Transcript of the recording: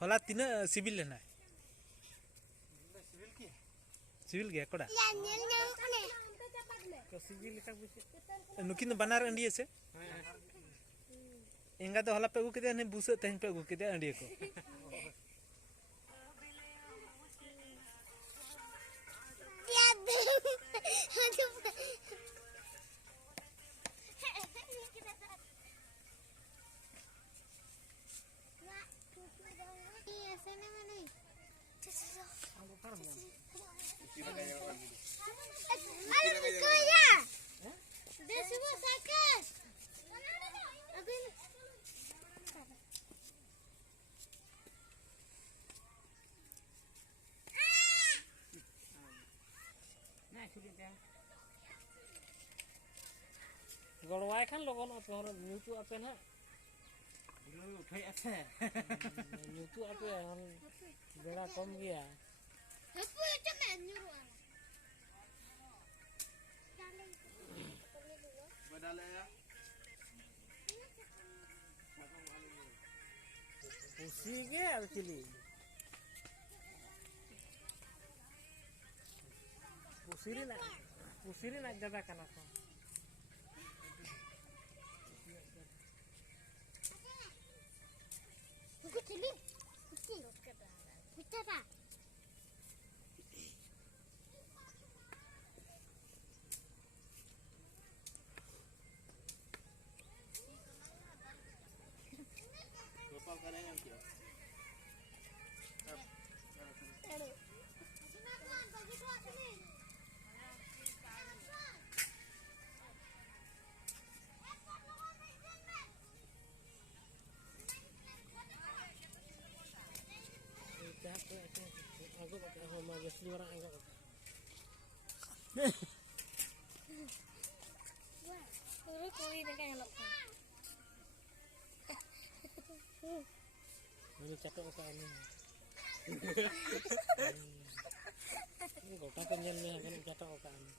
होला तीना सिविल लेना सिविल गया कोड़ा नुकिन बनार अंडिये से एंगा तो होला पे अगू केदे ने बुसे तेन पे अगू केदे अंडिये को गड़वाई खान लोगों ने अपने न्यूटू अपने ना उठाई अच्छे न्यूटू अपने हम बड़ा कम गया pusi ke actually pusiri nak jaga kan aku chili bicara Bapak kalian yang kira. aku pakai homa gesli orang enggak Uru koi dengan elok. ini catok ke ini ini kok kan penyen nih kan catok ke ini